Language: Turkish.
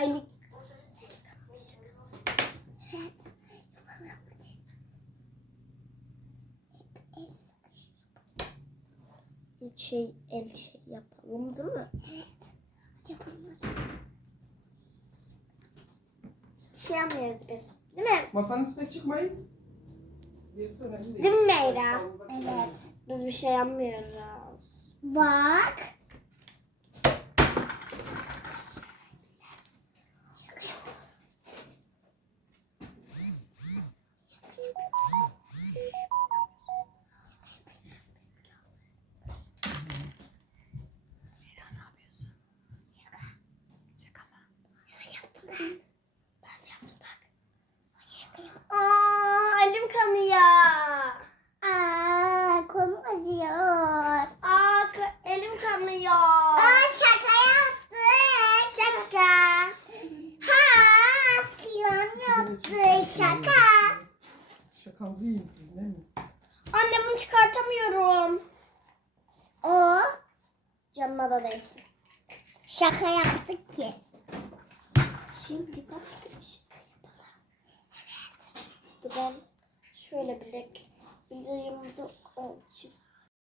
aynı. Bir evet. şey el şey yapalım değil mi? Evet. Hadi yapalım. Hadi. Bir şey yapmayız biz. Değil mi? Masanın üstüne çıkmayın. Bir sona, bir de değil mi Meyra? Evet. Biz bir şey yapmıyoruz. Bak. kanıyor. Aa, ka- elim kanıyor. Aa, şaka yaptı. Şaka. ha, silahım yaptı. Şaka. Şakanızı yiyin siz, değil mi? Anne, bunu çıkartamıyorum. O, canına da değsin. Şaka yaptık ki. Şimdi bak. Evet. Ben şöyle bilek bileğimi de